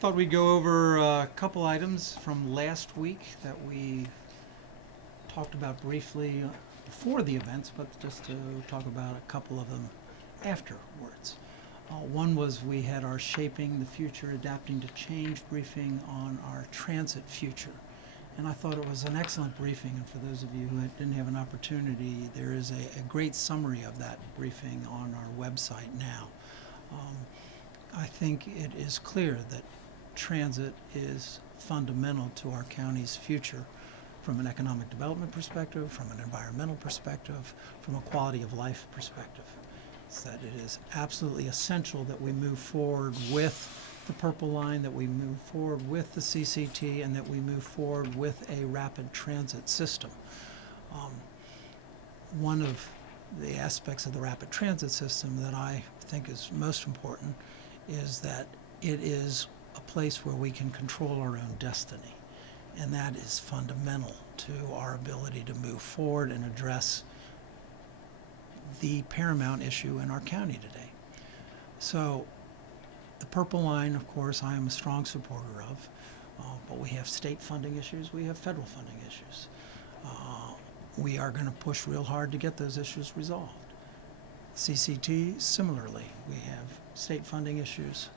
Thought we'd go over a couple items from last week that we talked about briefly before the events, but just to talk about a couple of them afterwards. One was we had our Shaping the Future, Adapting to Change briefing on our transit future. And I thought it was an excellent briefing, and for those of you who didn't have an opportunity, there is a great summary of that briefing on our website now. I think it is clear that transit is fundamental to our county's future from an economic development perspective, from an environmental perspective, from a quality of life perspective. It's that it is absolutely essential that we move forward with the Purple Line, that we move forward with the CCT, and that we move forward with a rapid transit system. One of the aspects of the rapid transit system that I think is most important is that it is a place where we can control our own destiny. And that is fundamental to our ability to move forward and address the paramount issue in our county today. So the Purple Line, of course, I am a strong supporter of, but we have state funding issues, we have federal funding issues. We are going to push real hard to get those issues resolved. CCT, similarly, we have state funding issues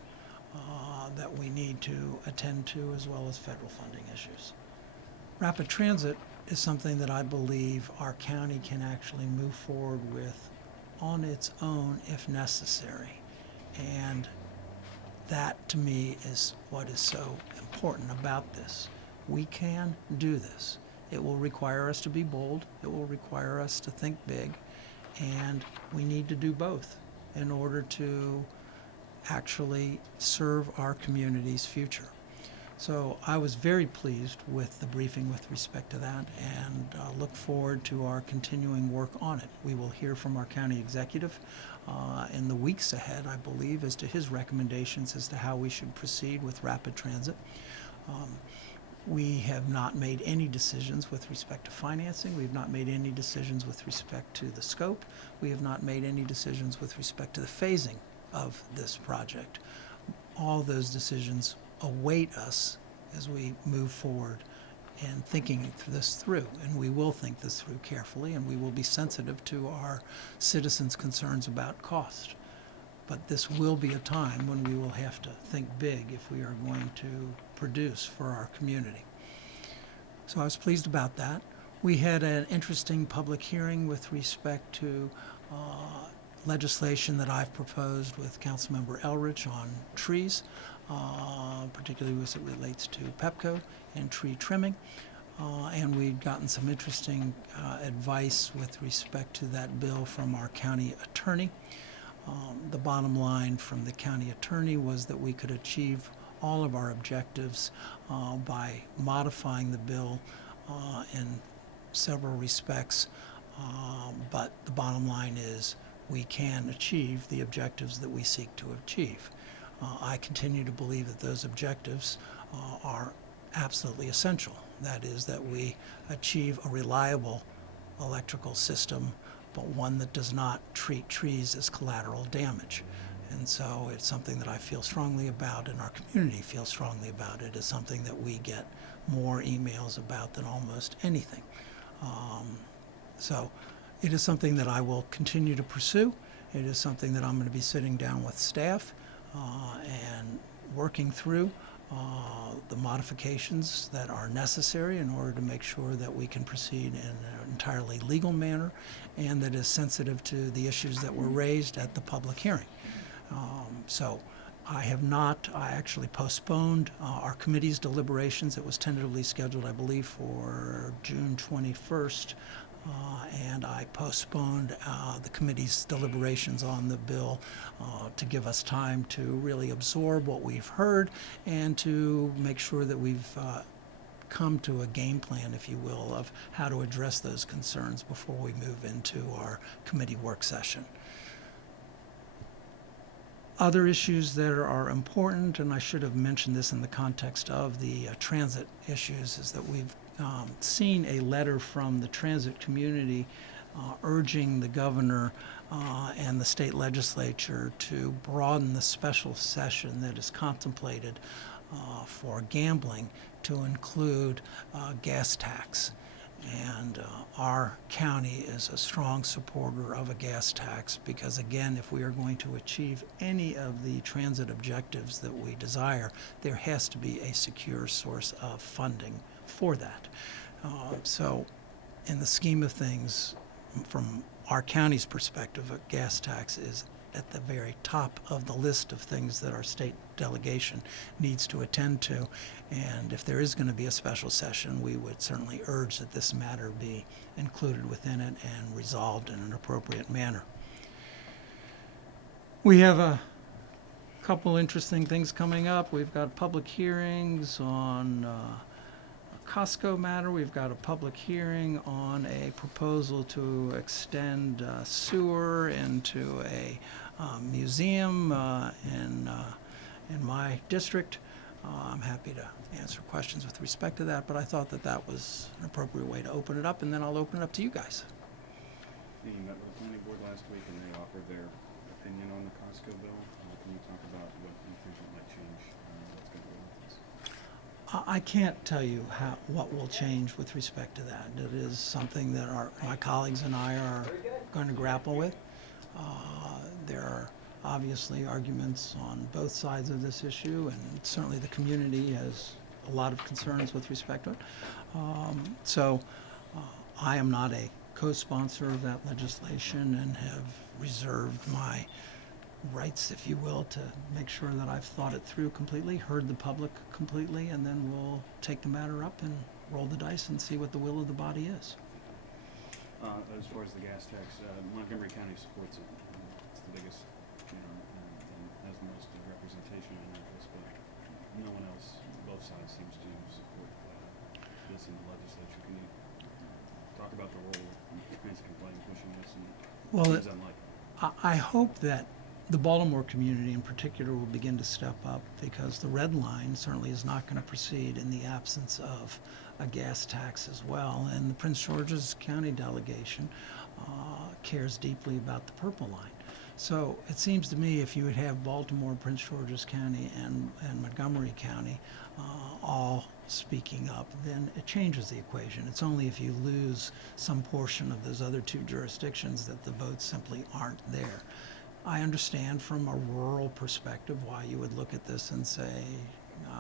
that we need to attend to, as well as federal funding issues. Rapid transit is something that I believe our county can actually move forward with on its own if necessary. And that, to me, is what is so important about this. We can do this. It will require us to be bold. It will require us to think big. And we need to do both in order to actually serve our community's future. So I was very pleased with the briefing with respect to that, and look forward to our continuing work on it. We will hear from our county executive in the weeks ahead, I believe, as to his recommendations as to how we should proceed with rapid transit. We have not made any decisions with respect to financing. We have not made any decisions with respect to the scope. We have not made any decisions with respect to the phasing of this project. All those decisions await us as we move forward and thinking this through. And we will think this through carefully, and we will be sensitive to our citizens' concerns about cost. But this will be a time when we will have to think big if we are going to produce for our community. So I was pleased about that. We had an interesting public hearing with respect to legislation that I've proposed with Councilmember Elrich on trees, particularly as it relates to PEPCO and tree trimming. And we'd gotten some interesting advice with respect to that bill from our county attorney. The bottom line from the county attorney was that we could achieve all of our objectives by modifying the bill in several respects, but the bottom line is we can achieve the objectives that we seek to achieve. I continue to believe that those objectives are absolutely essential. That is, that we achieve a reliable electrical system, but one that does not treat trees as collateral damage. And so it's something that I feel strongly about, and our community feels strongly about. It is something that we get more emails about than almost anything. So it is something that I will continue to pursue. It is something that I'm going to be sitting down with staff and working through the modifications that are necessary in order to make sure that we can proceed in an entirely legal manner and that is sensitive to the issues that were raised at the public hearing. So I actually postponed our committee's deliberations. It was tentatively scheduled, I believe, for June 21st. And I postponed the committee's deliberations on the bill to give us time to really absorb what we've heard and to make sure that we've come to a game plan, if you will, of how to address those concerns before we move into our committee work session. Other issues that are important, and I should have mentioned this in the context of the transit issues, is that we've seen a letter from the transit community urging the governor and the state legislature to broaden the special session that is contemplated for gambling to include gas tax. And our county is a strong supporter of a gas tax because, again, if we are going to achieve any of the transit objectives that we desire, there has to be a secure source of funding for that. So in the scheme of things, from our county's perspective, a gas tax is at the very top of the list of things that our state delegation needs to attend to. And if there is going to be a special session, we would certainly urge that this matter be included within it and resolved in an appropriate manner. We have a couple interesting things coming up. We've got public hearings on a Costco matter. We've got a public hearing on a proposal to extend sewer into a museum in my district. I'm happy to answer questions with respect to that, but I thought that that was an appropriate way to open it up, and then I'll open it up to you guys. You met with the planning board last week and they offered their opinion on the Costco bill. Can you talk about what you think it might change that's going to go with this? I can't tell you what will change with respect to that. It is something that my colleagues and I are going to grapple with. There are obviously arguments on both sides of this issue, and certainly the community has a lot of concerns with respect to it. So I am not a co-sponsor of that legislation and have reserved my rights, if you will, to make sure that I've thought it through completely, heard the public completely, and then we'll take the matter up and roll the dice and see what the will of the body is. As far as the gas tax, Montgomery County supports it. It's the biggest, and has the most representation and interest, but no one else, both sides, seems to support this in the legislature. Can you talk about the role of transit complaint pushing this, and Well, it seems unlikely? I hope that the Baltimore community in particular will begin to step up, because the red line certainly is not going to proceed in the absence of a gas tax as well. And the Prince George's County delegation cares deeply about the purple line. So it seems to me if you would have Baltimore, Prince George's County, and Montgomery County all speaking up, then it changes the equation. It's only if you lose some portion of those other two jurisdictions that the votes simply aren't there. I understand from a rural perspective why you would look at this and say,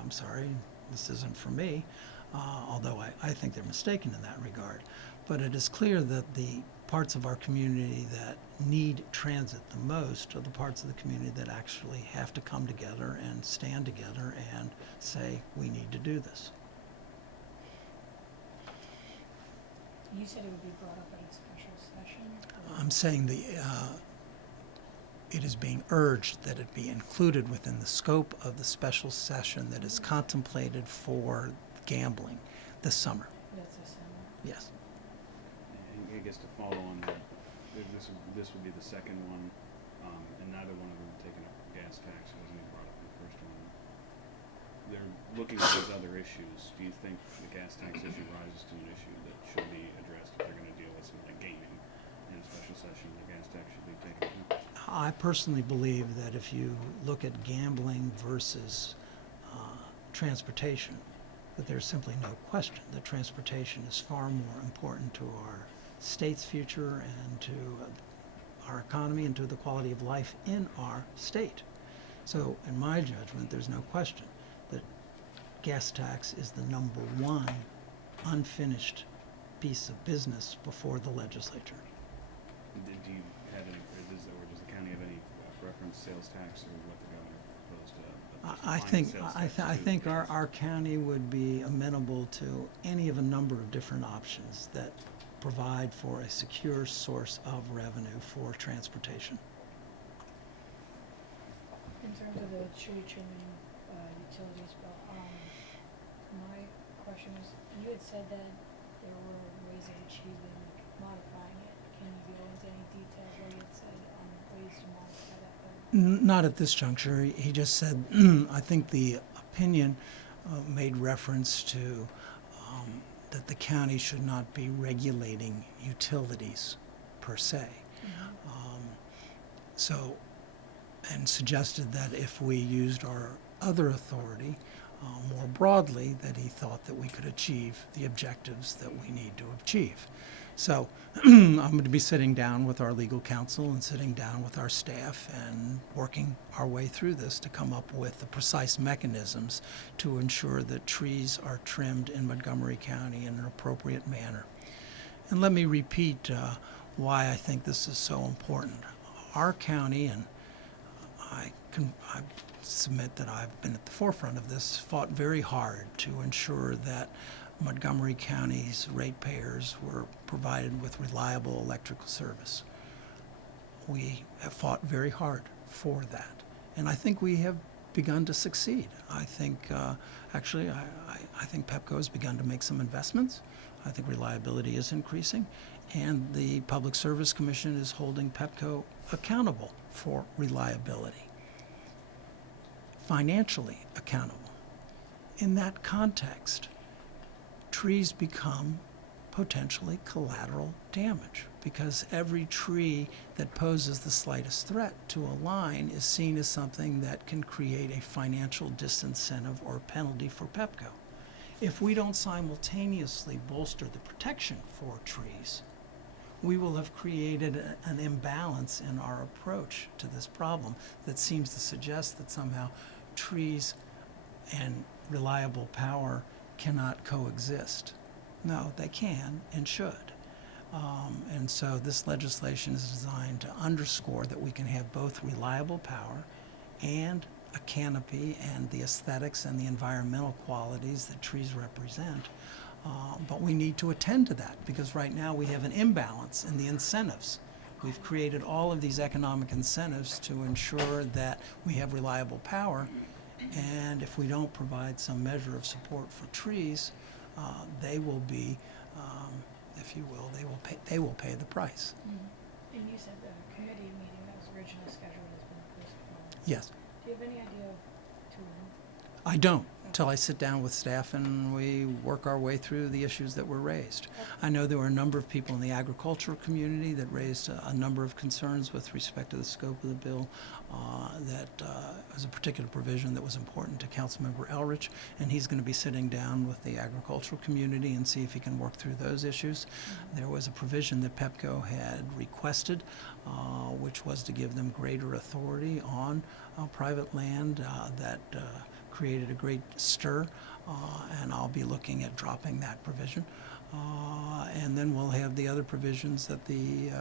I'm sorry, this isn't for me, although I think they're mistaken in that regard. But it is clear that the parts of our community that need transit the most are the parts of the community that actually have to come together and stand together and say, we need to do this. You said it would be brought up at a special session? I'm saying it is being urged that it be included within the scope of the special session that is contemplated for gambling this summer. That's a summer. Yes. And I guess to follow on that, this would be the second one, and neither one of them have taken up gas tax. It wasn't even brought up in the first one. They're looking at those other issues. Do you think the gas tax issue rises to an issue that should be addressed if they're going to deal with something like gaming in a special session? The gas tax should be taken up. I personally believe that if you look at gambling versus transportation, that there's simply no question that transportation is far more important to our state's future and to our economy and to the quality of life in our state. So in my judgment, there's no question that gas tax is the number one unfinished piece of business before the legislature. Do you have any, or does the county have any preference, sales tax, or what the governor proposed? I think our county would be amenable to any of a number of different options that provide for a secure source of revenue for transportation. In terms of the tree trimming utilities bill, my question was, you had said that there were ways of achieving, modifying it. Can you go into any details what you had said on ways to modify that bill? Not at this juncture. He just said, I think the opinion made reference to that the county should not be regulating utilities per se. And suggested that if we used our other authority, more broadly, that he thought that we could achieve the objectives that we need to achieve. So I'm going to be sitting down with our legal counsel and sitting down with our staff and working our way through this to come up with the precise mechanisms to ensure that trees are trimmed in Montgomery County in an appropriate manner. And let me repeat why I think this is so important. Our county, and I submit that I've been at the forefront of this, fought very hard to ensure that Montgomery County's ratepayers were provided with reliable electrical service. We have fought very hard for that, and I think we have begun to succeed. I think, actually, I think Pepco has begun to make some investments. I think reliability is increasing, and the Public Service Commission is holding Pepco accountable for reliability, financially accountable. In that context, trees become potentially collateral damage because every tree that poses the slightest threat to a line is seen as something that can create a financial disincentive or penalty for Pepco. If we don't simultaneously bolster the protection for trees, we will have created an imbalance in our approach to this problem that seems to suggest that somehow trees and reliable power cannot coexist. No, they can and should. And so this legislation is designed to underscore that we can have both reliable power and a canopy and the aesthetics and the environmental qualities that trees represent. But we need to attend to that because right now we have an imbalance in the incentives. We've created all of these economic incentives to ensure that we have reliable power, and if we don't provide some measure of support for trees, they will be, if you will, they will pay the price. Mm-hmm. And you said the committee meeting that was originally scheduled has been postponed. Yes. Do you have any idea to when? I don't, until I sit down with staff and we work our way through the issues that were raised. I know there were a number of people in the agricultural community that raised a number of concerns with respect to the scope of the bill. That was a particular provision that was important to Councilmember Elrich, and he's going to be sitting down with the agricultural community and see if he can work through those issues. Mm-hmm. There was a provision that Pepco had requested, which was to give them greater authority on private land that created a great stir, and I'll be looking at dropping that provision. And then we'll have the other provisions that the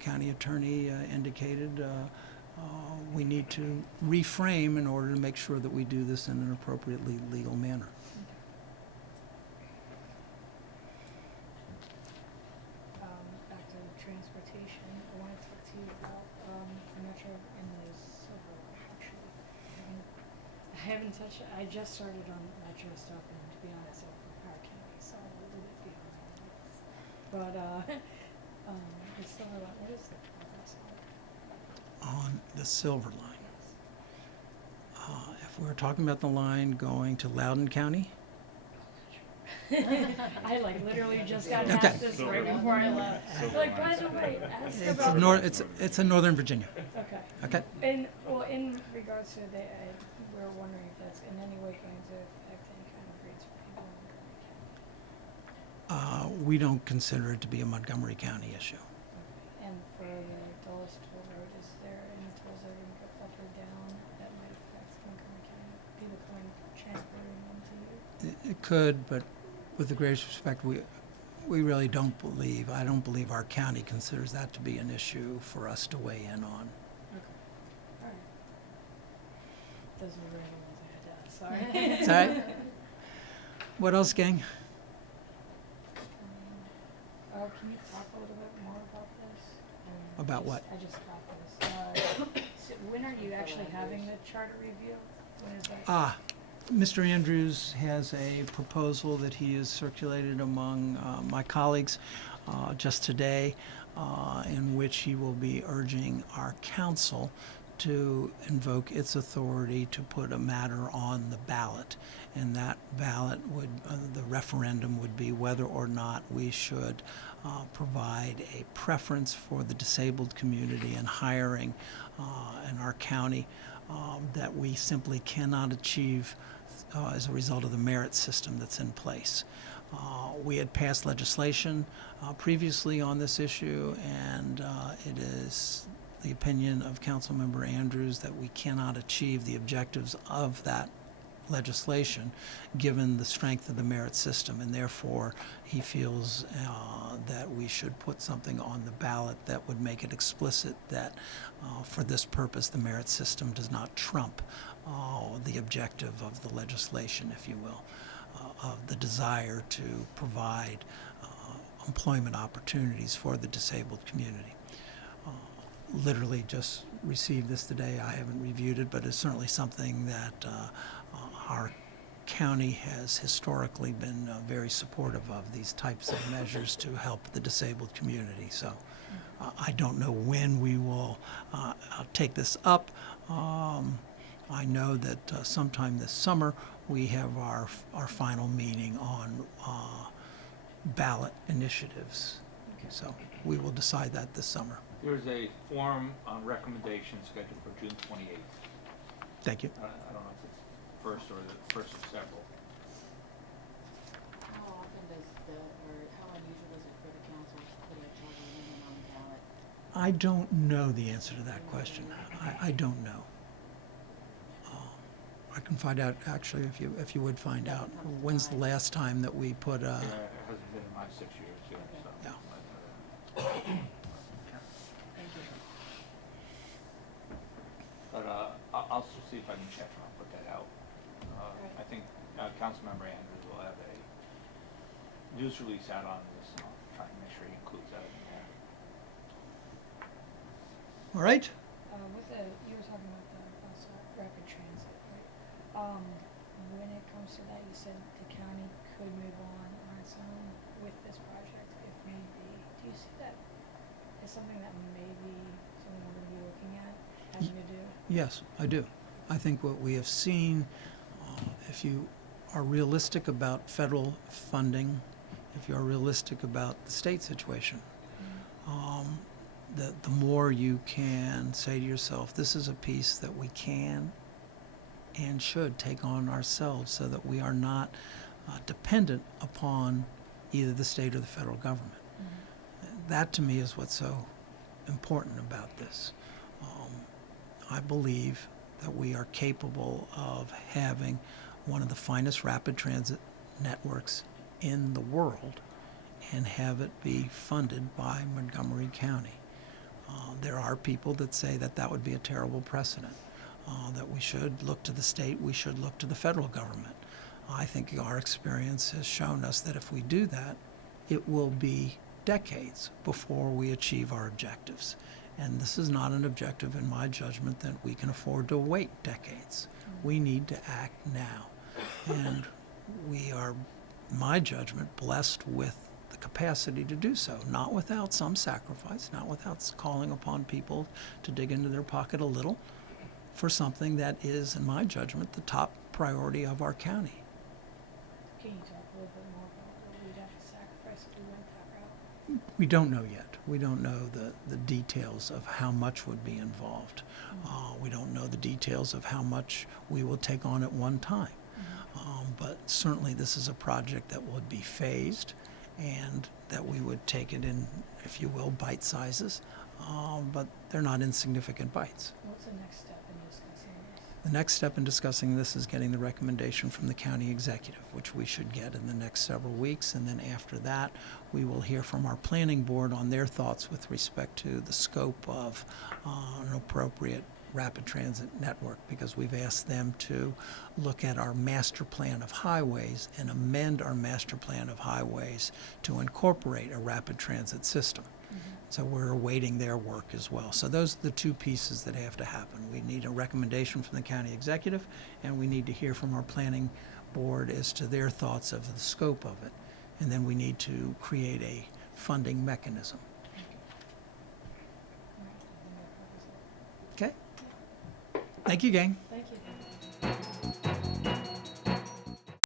county attorney indicated we need to reframe in order to make sure that we do this in an appropriately legal manner. Back to transportation, I wanted to talk to you about Metro and the Silver Line, actually. I haven't touched it. I just started on Metro stuff, and to be honest, I'm from Power County, so I'm a little bit behind on this. But, the Silver Line, what is the progress on it? On the Silver Line, Yes. if we're talking about the line going to Loudoun County, I like literally just got Okay. asked this right before I left. Like, by the way, ask it's about. it's in Northern Virginia. Okay. Okay. And, well, in regards to the, we're wondering if that's in any way going to affect any kind of rates for people in Montgomery County. We don't consider it to be a Montgomery County issue. Okay. And for the Dulles Toll Road, is there any tolls that are going to go up or down that might affect Montgomery County? People coming, transporting them to you? It could, but with the greatest respect, we really don't believe, I don't believe our county considers that to be an issue for us to weigh in on. Okay. All right. Those were the only ones I had to ask, sorry. Is that right? What else, gang? Can you talk a little bit more about this? About what? I just got this. So when are you actually having the charter review? When is that? Mr. Andrews has a proposal that he has circulated among my colleagues just today, in which he will be urging our council to invoke its authority to put a matter on the ballot. And that ballot would, the referendum would be whether or not we should provide a preference for the disabled community in hiring in our county that we simply cannot achieve as a result of the merit system that's in place. We had passed legislation previously on this issue, and it is the opinion of Councilmember Andrews that we cannot achieve the objectives of that legislation given the strength of the merit system, and therefore he feels that we should put something on the ballot that would make it explicit that for this purpose the merit system does not trump the objective of the legislation, if you will, of the desire to provide employment opportunities for the disabled community. Literally just received this today. I haven't reviewed it, but it's certainly something that our county has historically been very supportive of, these types of measures to help the disabled community. So I don't know when we will take this up. I know that sometime this summer we have our final meeting on ballot initiatives. So we will decide that this summer. There's a forum on recommendation scheduled for June 28th. Thank you. I don't know if it's first or the first of several. How often does or how unusual is it for the council to put a charter amendment on the ballot? I don't know the answer to that question. I don't know. I can find out, actually, if you would find out. When's the last time that we put Yeah, it hasn't been in my 6 years here, so. Yeah. Thank you. But I'll see if I can check and I'll put that out. Right. I think Councilmember Andrews will have a news release out on this, and I'll try and make sure he includes that in there. All right? With the, you were talking about the rapid transit, right? When it comes to that, you said the county could move on its own with this project if need be. Do you see that as something that maybe something we're gonna be looking at, having to do? Yes, I do. I think what we have seen, if you are realistic about federal funding, if you are realistic about the state situation, the more you can say to yourself, this is a piece that we can and should take on ourselves so that we are not dependent upon either the state or the federal government. That to me is what's so important about this. I believe that we are capable of having one of the finest rapid transit networks in the world and have it be funded by Montgomery County. There are people that say that that would be a terrible precedent, that we should look to the state, we should look to the federal government. I think our experience has shown us that if we do that, it will be decades before we achieve our objectives. And this is not an objective, in my judgment, that we can afford to wait decades. We need to act now. And we are, in my judgment, blessed with the capacity to do so, not without some sacrifice, not without calling upon people to dig into their pocket a little for something that is, in my judgment, the top priority of our county. Can you talk a little bit more about what we'd have to sacrifice if we went that route? We don't know yet. We don't know the details of how much would be involved. We don't know the details of how much we will take on at one time. But certainly this is a project that would be phased and that we would take it in, if you will, bite sizes. But they're not insignificant bites. What's the next step in discussing this? The next step in discussing this is getting the recommendation from the county executive, which we should get in the next several weeks. And then after that, we will hear from our planning board on their thoughts with respect to the scope of an appropriate rapid transit network, because we've asked them to look at our master plan of highways and amend our master plan of highways to incorporate a rapid transit system. So we're awaiting their work as well. So those are the two pieces that have to happen. We need a recommendation from the county executive, and we need to hear from our planning board as to their thoughts of the scope of it. And then we need to create a funding mechanism. All right, I think that covers it. Okay? Thank you, gang. Thank you.